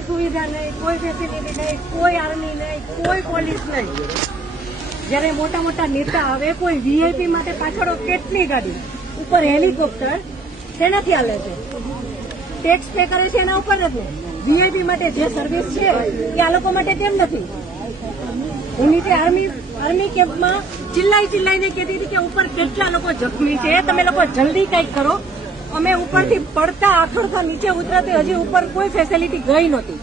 કોઈ સુવિધા નહીં, કોઈ ફેસિલિટી નહીં, કોઈ આર્મી નહીં, કોઈ પોલીસ નહીં. જયારે મોટા મોટા નેતા આવે, કોઈ વીઆઈપી માટે પાછળ કેટલી ગાડી, ઉપર હેલિકોપ્ટર શેનાથી હાલે છે? ટેક્સ પે કરે છે એના ઉપર નથી. વીઆઈપી માટે જે સર્વિસ છે એ આ લોકો માટે કેમ નથી? હું નીચે આર્મી કેમ્પમાં ચિલ્લાઈને કહેતી હતી કે ઉપર કેટલા લોકો જખમી છે, તમે લોકો જલ્દી કંઈક કરો. અમે ઉપરથી પડતા આખડતા નીચે ઉતરતી હજી ઉપર કોઈ ફેસિલિટી ગઈ નહોતી.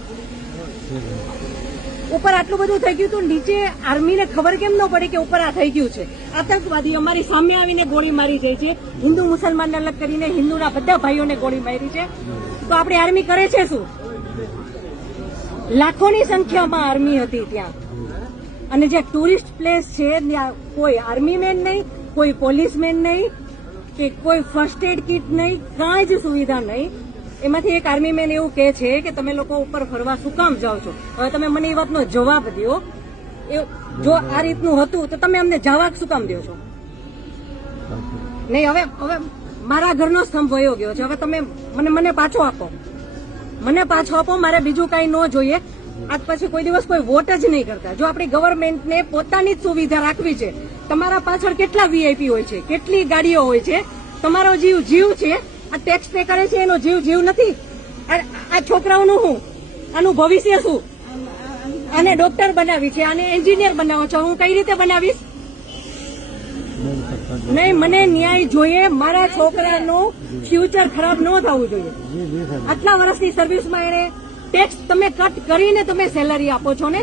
ઉપર આટલું બધું થઈ ગયું હતું, નીચે આર્મીને ખબર કેમ ન પડી કે ઉપર આ થઈ ગયું છે? આતંકવાદી અમારી સામે આવીને ગોળી મારી જાય છે. હિન્દુ મુસલમાનને અલગ કરીને હિન્દુના બધા ભાઈઓને ગોળી મારી છે. તો આપણી આર્મી કરે છે શું? લાખોની સંખ્યામાં આર્મી હતી ત્યાં. અને જે ટુરિસ્ટ પ્લેસ છે ત્યાં કોઈ આર્મી મેન નહીં, કોઈ પોલીસ મેન નહીં, કે કોઈ ફર્સ્ટ એડ કિટ નહીં, કાંઈ જ સુવિધા નહીં. એમાંથી એક આર્મી મેન એવું કહે છે કે તમે લોકો ઉપર ફરવા શું કામ જાઓ છો? હવે તમે મને એ વાતનો જવાબ દો. જો આ રીતનું હતું તો તમે અમને જવાબ શું કામ દો છો? નહીં, હવે મારા ઘરનો સ્તંભ વયો ગયો છે. હવે તમે મને પાછો આપો, મારે બીજું કઈ ન જોઈએ. આજ પછી કોઈ દિવસ કોઈ વોટ જ નહીં કરતા. જો આપણી ગવર્મેન્ટને પોતાની જ સુવિધા રાખવી છે, તમારા પાછળ કેટલા વીઆઈપી હોય છે, કેટલી ગાડીઓ હોય છે, તમારો જીવ છે. આ ટેક્સ પે કરે છે એનો જીવ નથી. આ છોકરાઓનું શું? આનું ભવિષ્ય શું? આને ડોક્ટર બનાવી છે, આને એન્જિનિયર બનાવો છો, હું કઈ રીતે બનાવીશ? નહીં, મને ન્યાય જોઈએ. મારા છોકરાનું ફ્યુચર ખરાબ ન થવું જોઈએ. આટલા વર્ષની સર્વિસમાં એને ટેક્સ તમે કટ કરીને તમે સેલરી આપો છો ને,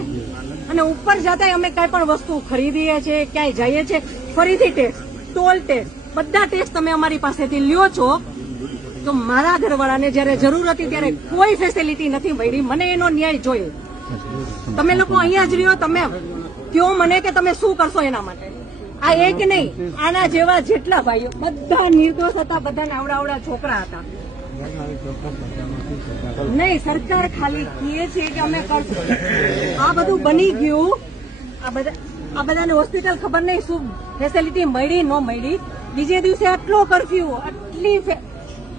અને ઉપર જતા અમે કઈ પણ વસ્તુ ખરીદીએ છીએ, ક્યાંય જઈએ છીએ, ફરીથી ટેક્સ, ટોલ ટેક્સ, બધા ટેક્સ તમે અમારી પાસેથી લ્યો છો. તો મારા ઘરવાળાને જયારે જરૂર હતી ત્યારે કોઈ ફેસિલિટી નથી મળી. મને એનો ન્યાય જોઈએ. તમે લોકો અહીંયા જ રહ્યો, તમે કયો મને કે તમે શું કરશો એના માટે. આ એક નહીં, આના જેવા જેટલા ભાઈઓ બધા નિર્દોષ હતા, બધાને આવડા છોકરા હતા. નહીં, સરકાર ખાલી કહે છે કે અમે કરશું. આ બધું બની ગયું. આ બધાને હોસ્પિટલ ખબર નહીં શું ફેસિલિટી મળી ન મળી. બીજે દિવસે આટલો કરફ્યુ, આટલી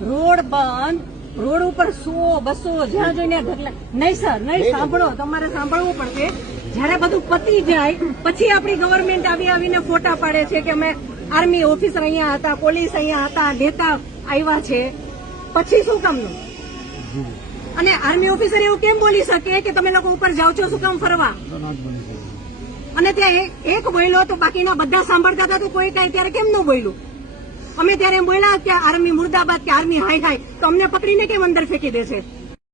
રોડ બંધ, રોડ ઉપર 100-200 જ્યાં જોઈને ઢગલા. નહીં સર, નહીં, સાંભળો, તમારે સાંભળવું પડશે. જયારે બધું પતી જાય પછી આપણી ગવર્મેન્ટ આવીને ફોટા પાડે છે કે અમે આર્મી ઓફિસર અહીંયા હતા, પોલીસ અહીંયા હતા, નેતા આવ્યા છે. પછી શું કામનું? અને આર્મી ઓફિસર એવું કેમ બોલી શકે કે તમે લોકો ઉપર જાઓ છો શું કામ ફરવા? અને ત્યાં એક બોલ્યો તો બાકીના બધા સાંભળતા હતા, તો કોઈ કઈ ત્યારે કેમ ન બોલ્યું? અમે ત્યારે એમ બોલ્યા કે આર્મી મુર્દાબાદ, કે આર્મી હાય હાય, તો અમને પકડીને કેમ અંદર ફેંકી દેશે?